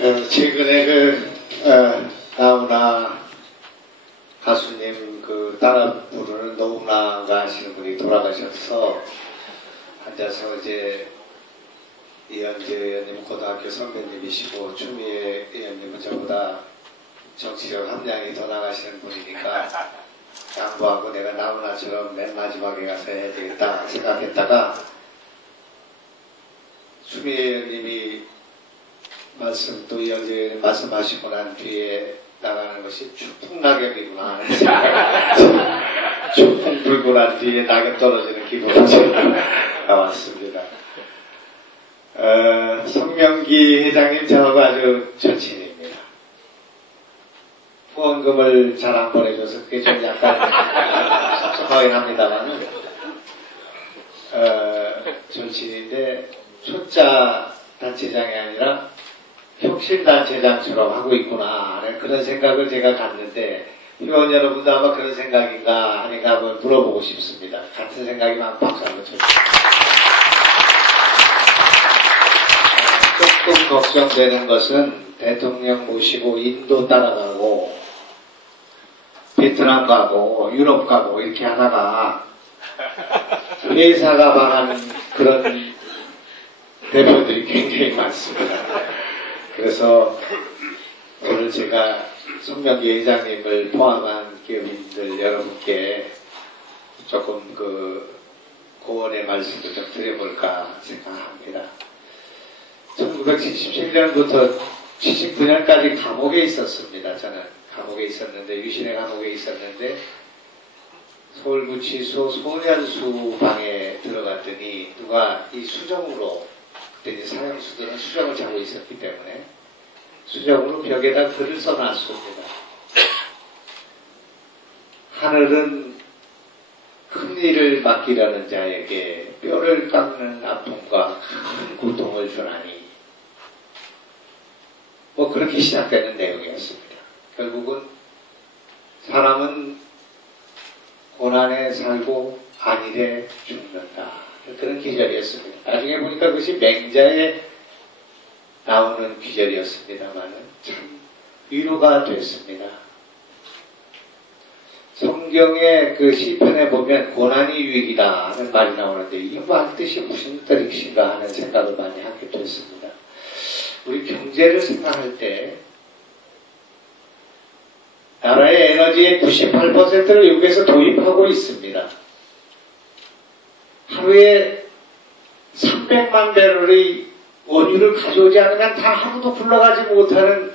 최근에 나훈아 가수님 따라 부르는 노웅라가 하시는 분이 돌아가셔서 앉아서 이제 이현재 의원님은 고등학교 선배님이시고 추미애 의원님은 저보다 정치적 함량이 더 나가시는 분이니까 양보하고 내가 나훈아처럼 맨 마지막에 가서 해야 되겠다 생각했다가 추미애 의원님이 또 이현재 의원님 말씀하시고 난 뒤에 나가는 것이 추풍낙엽이구나 하는 생각. 추풍 불고 난 뒤에 낙엽 떨어지는 기분으로 나왔습니다. 성명기 회장님 저하고 아주 절친입니다. 후원금을 잘 안 보내줘서 그게 좀 약간 섭섭하긴 합니다만 절친인데 초짜 단체장이 아니라 혁신단체장처럼 하고 있구나 하는 그런 생각을 제가 갖는데 회원 여러분도 아마 그런 생각인가 아닌가 한번 물어보고 싶습니다. 같은 생각이면 박수 한번 쳐주세요. 조금 걱정되는 것은 대통령 모시고 인도 따라가고 베트남 가고 유럽 가고 이렇게 하다가 회사가 망한 그런 대표들이 굉장히 많습니다. 그래서 오늘 제가 성명기 회장님을 포함한 기업인들 여러분께 조금 고언의 말씀을 좀 드려볼까 생각합니다. 1977년부터 79년까지 감옥에 있었습니다. 저는 감옥에 있었는데 유신의 감옥에 있었는데 서울구치소 소년수 방에 들어갔더니 누가 이 수정으로 그때 이제 사형수들은 수정을 자고 있었기 때문에 수정으로 벽에다 글을 써놨습니다. 하늘은 큰 일을 맡기려는 자에게 뼈를 깎는 아픔과 큰 고통을 주나니 그렇게 시작되는 내용이었습니다. 결국은 사람은 고난에 살고 안일에 죽는다. 그런 기절이었습니다. 나중에 보니까 그것이 맹자에 나오는 기절이었습니다만 참 위로가 됐습니다. 성경의 시편에 보면 고난이 유익이다 하는 말이 나오는데 이게 뭐 뜻이 무슨 뜻인가 하는 생각을 많이 하게 됐습니다. 우리 경제를 생각할 때 나라의 에너지의 98%를 외국에서 도입하고 있습니다. 하루에 300만 배럴의 원유를 가져오지 않으면 다 아무도 굴러가지 못하는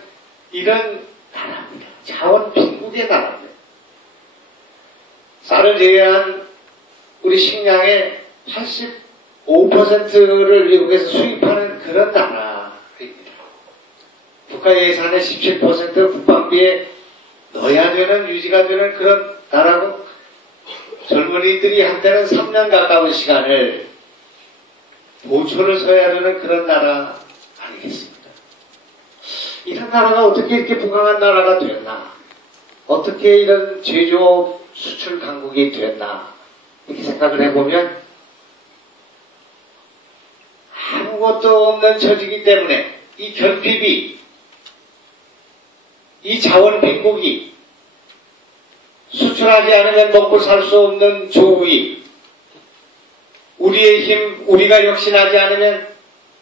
이런 나라입니다. 자원 빈국의 나라입니다. 쌀을 제외한 우리 식량의 85%를 미국에서 수입하는 그런 나라입니다. 국가 예산의 17% 국방비에 넣어야 되는 유지가 되는 그런 나라고 젊은이들이 한때는 3년 가까운 시간을 보초를 서야 되는 그런 나라 아니겠습니까? 이런 나라가 어떻게 이렇게 부강한 나라가 됐나? 어떻게 이런 제조업 수출 강국이 됐나? 이렇게 생각을 해보면 아무것도 없는 처지기 때문에 이 결핍이 이 자원 빈국이 수출하지 않으면 먹고 살 수 없는 조국이 우리의 힘, 우리가 혁신하지 않으면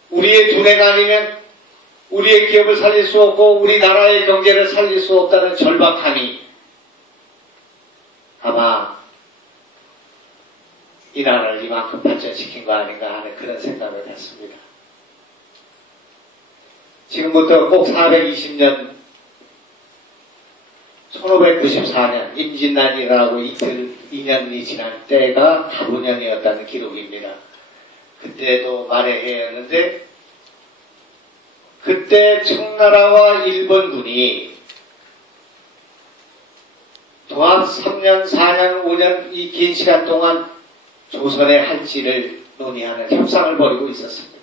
우리의 두뇌가 아니면 우리의 기업을 살릴 수 없고 우리나라의 경제를 살릴 수 없다는 절박함이 아마 이 나라를 이만큼 발전시킨 거 아닌가 하는 그런 생각을 했습니다. 지금부터 꼭 420년 1594년 임진난이라고 이틀 2년이 지난 때가 가보년이었다는 기록입니다. 그때도 만해해였는데 그때 청나라와 일본군이 도합 3년, 4년, 5년 이 긴 시간 동안 조선의 할지를 논의하는 협상을 벌이고 있었습니다.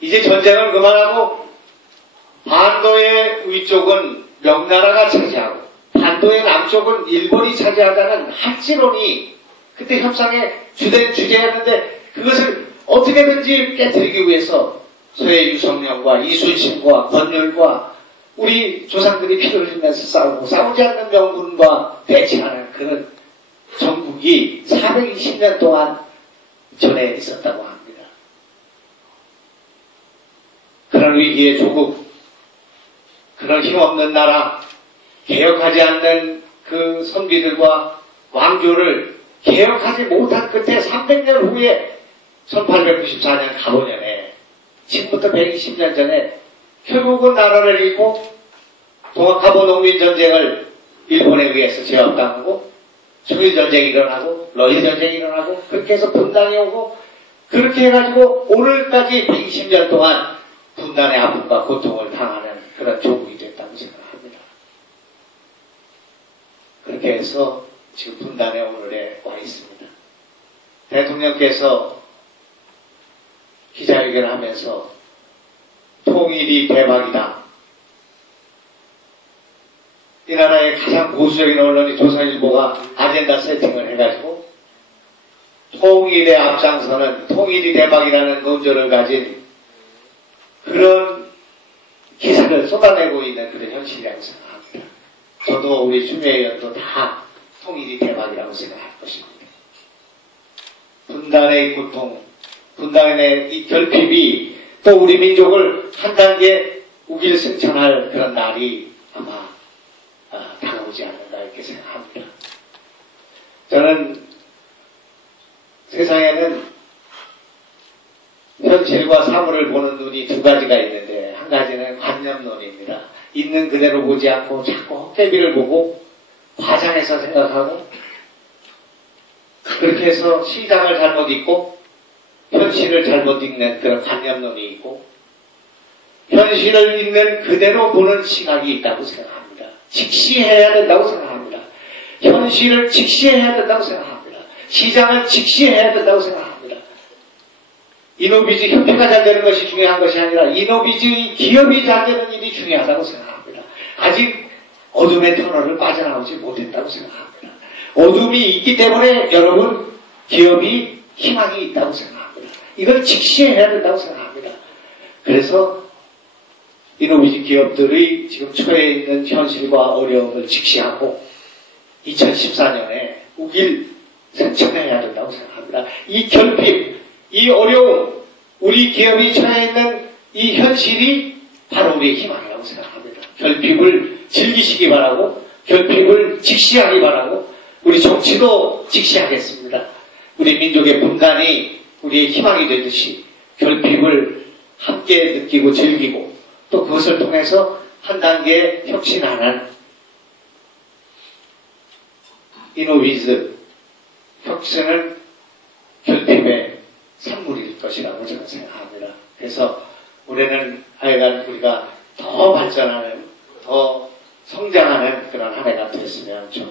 이제 전쟁을 그만하고 반도의 위쪽은 명나라가 차지하고 반도의 남쪽은 일본이 차지하자는 할지론이 그때 협상의 주된 주제였는데 그것을 어떻게든지 깨뜨리기 위해서 서해 유성룡과 이순신과 권율과 우리 조상들이 피를 흘리면서 싸우고 싸우지 않는 명분과 대치하는 그런 전국이 420년 동안 전에 있었다고 합니다. 그런 위기의 조국, 그런 힘없는 나라, 개혁하지 않는 그 선비들과 왕조를 개혁하지 못한 끝에 300년 후에 1894년 갑오년에 지금부터 120년 전에 결국은 나라를 잃고 동학하보 농민전쟁을 일본에 의해서 제압당하고 청일전쟁이 일어나고 러일전쟁이 일어나고 그렇게 해서 분단이 오고 그렇게 해가지고 오늘까지 120년 동안 분단의 아픔과 고통을 당하는 그런 조국이 됐다고 생각합니다. 그렇게 해서 지금 분단의 오늘에 와 있습니다. 대통령께서 기자회견을 하면서 통일이 대박이다. 이 나라의 가장 보수적인 언론이 조선일보가 아젠다 세팅을 해가지고 통일의 앞장서는 통일이 대박이라는 논조를 가진 그런 기사를 쏟아내고 있는 그런 현실이라고 생각합니다. 저도 우리 추미애 의원도 다 통일이 대박이라고 생각할 것입니다. 분단의 고통, 분단의 이 결핍이 또 우리 민족을 한 단계 우길승천할 그런 날이 아마 다가오지 않는가 이렇게 생각합니다. 저는 세상에는 현실과 사물을 보는 눈이 두 가지가 있는데 한 가지는 관념론입니다. 있는 그대로 보지 않고 자꾸 헛개비를 보고 과장해서 생각하고 그렇게 해서 시장을 잘못 읽고 현실을 잘못 읽는 그런 관념론이 있고 현실을 읽는 그대로 보는 시각이 있다고 생각합니다. 직시해야 된다고 생각합니다. 현실을 직시해야 된다고 생각합니다. 시장을 직시해야 된다고 생각합니다. 이노비즈 협회가 잘 되는 것이 중요한 것이 아니라 이노비즈 기업이 잘 되는 일이 중요하다고 생각합니다. 아직 어둠의 터널을 빠져나오지 못했다고 생각합니다. 어둠이 있기 때문에 여러분 기업이 희망이 있다고 생각합니다. 이걸 직시해야 된다고 생각합니다. 그래서 이노비즈 기업들이 지금 처해 있는 현실과 어려움을 직시하고 2014년에 우길 승천해야 된다고 생각합니다. 이 결핍, 이 어려움, 우리 기업이 처해 있는 이 현실이 바로 우리의 희망이라고 생각합니다. 결핍을 즐기시기 바라고 결핍을 직시하기 바라고 우리 정치도 직시하겠습니다. 우리 민족의 분단이 우리의 희망이 되듯이 결핍을 함께 느끼고 즐기고 또 그것을 통해서 한 단계 혁신하는 이노비즈 혁신은 결핍의 산물일 것이라고 저는 생각합니다. 그래서 올해는 하여간 우리가 더 발전하는 더 성장하는 그런 한 해가 됐으면 좋겠습니다.